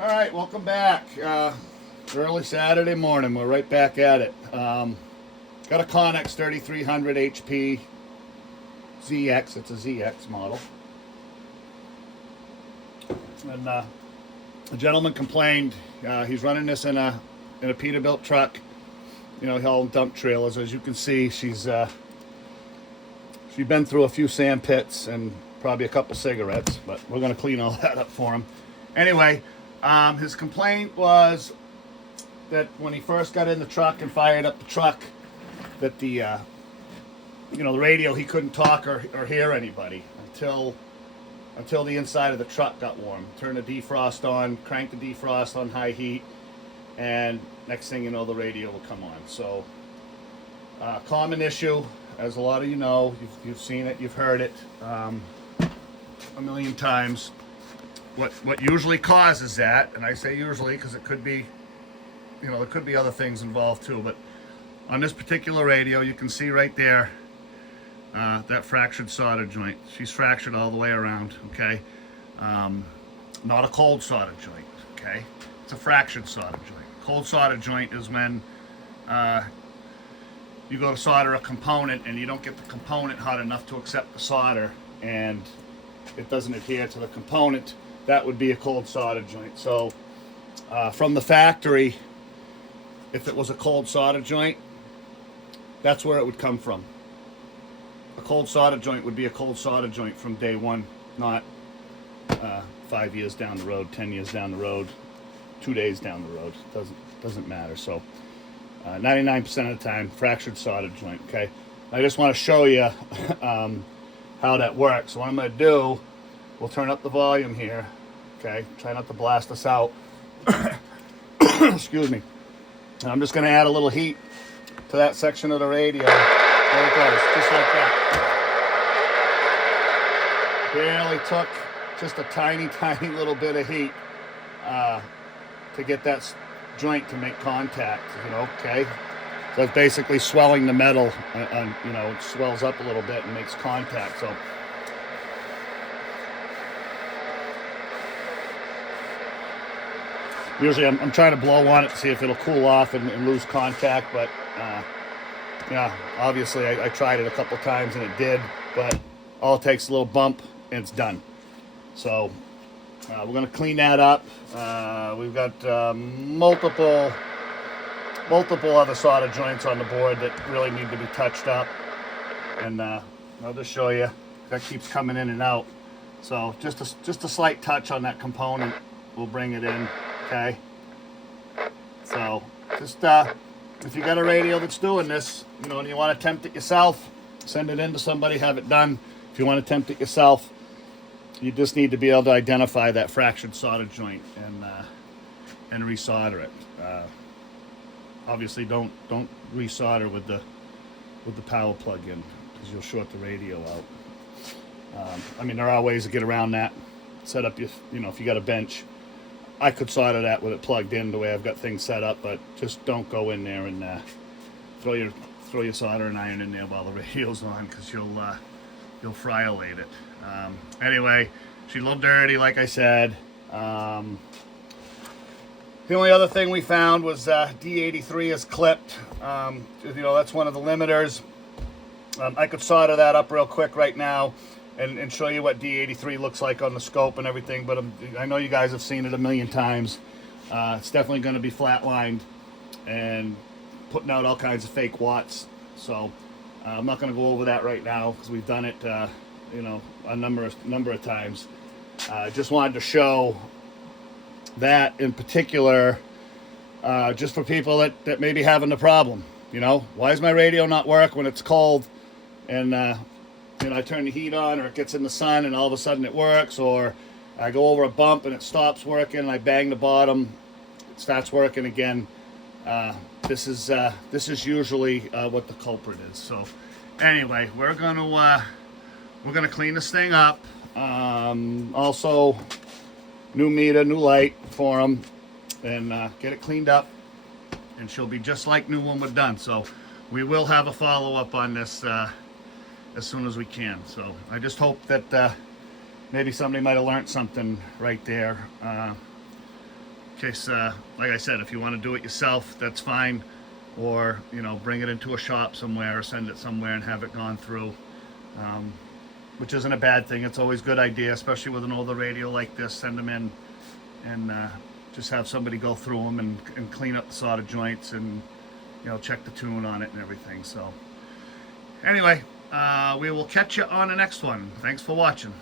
All right, welcome back. Early Saturday morning, we're right back at it. Got a Connex3300HPZX. It's a ZX model. And a gentleman complained he's running this in a Peterbilt truck. You know, hauling dump trailers. As you can see, she's been through a few sand pits and probably a couple cigarettes, but we're going to clean all that up for him. Anyway, his complaint was that when he first got in the truck and fired up the truck, that the radio, he couldn't talk or hear anybody until the inside of the truck got warm. Turn the defrost on, crank the defrost on high heat, and next thing you know, the radio will come on. So, common issue, as a lot of you know, you've seen it, you've heard it a million times. What usually causes that, and I say usually because it could be, there could be other things involved too, but on this particular radio, you can see right there, that fractured solder joint. She's fractured all the way around, okay? Not a cold solder joint, okay? It's a fractured solder joint. Cold solder joint is when you go to solder a component and you don't get the component hot enough to accept the solder and it doesn't adhere to the component. That would be a cold solder joint. So from the factory, if it was a cold solder joint, that's where it would come from. A cold solder joint would be a cold solder joint from day one, not 5 years down the road, 10 years down the road, 2 days down the road. Doesn't matter. So 99% of the time, fractured solder joint. Okay, I just want to show you how that works. So what I'm going to do, we'll turn up the volume here. Okay, try not to blast us out. Excuse me. And I'm just going to add a little heat to that section of the radio. There it goes, just like that. Barely took just a tiny little bit of heat to get that joint to make contact, okay? So it's basically swelling the metal, it swells up a little bit and makes contact. So usually I'm trying to blow on it to see if it'll cool off and lose contact, but obviously I tried it a couple times and it did, but all it takes is a little bump and it's done. So we're going to clean that up. We've got multiple other solder joints on the board that really need to be touched up, and I'll just show you. That keeps coming in and out, so just a slight touch on that component will bring it in. Okay, so just if you got a radio that's doing this, and you want to attempt it yourself, send it in to somebody, have it done. If you want to attempt it yourself, you just need to be able to identify that fractured solder joint and resolder it. Obviously, don't resolder with the power plug-in because you'll short the radio out. There are ways to get around that. Set up if you got a bench. I could solder that with it plugged in the way I've got things set up, but just don't go in there and throw your soldering iron in there while the radio's on, because you'll friolate it. Anyway, she's a little dirty, like I said. The only other thing we found was D83 is clipped. That's one of the limiters. I could solder that up real quick right now and show you what D83 looks like on the scope and everything, but I know you guys have seen it a million times. It's definitely going to be flatlined and putting out all kinds of fake watts. So I'm not going to go over that right now because we've done it a number of times. Just wanted to show that in particular, just for people that may be having the problem. Why does my radio not work when it's cold and I turn the heat on, or it gets in the sun and all of a sudden it works, or I go over a bump and it stops working and I bang the bottom, it starts working again. This is usually what the culprit is. So anyway, we're gonna clean this thing up. Also, new meter, new light for them, and get it cleaned up, and she'll be just like new when we're done. So we will have a follow-up on this as soon as we can. So I just hope that maybe somebody might have learned something right there. Just wanted to show that case, like I said, if you want to do it yourself, that's fine. Or, you know, bring it into a shop somewhere or send it somewhere and have it gone through. Which isn't a bad thing. It's always a good idea, especially with an older radio like this. Send them in and just have somebody go through them and clean up the solder joints and, you know, check the tune on it and everything. So anyway, we will catch you on the next one. Thanks for watching.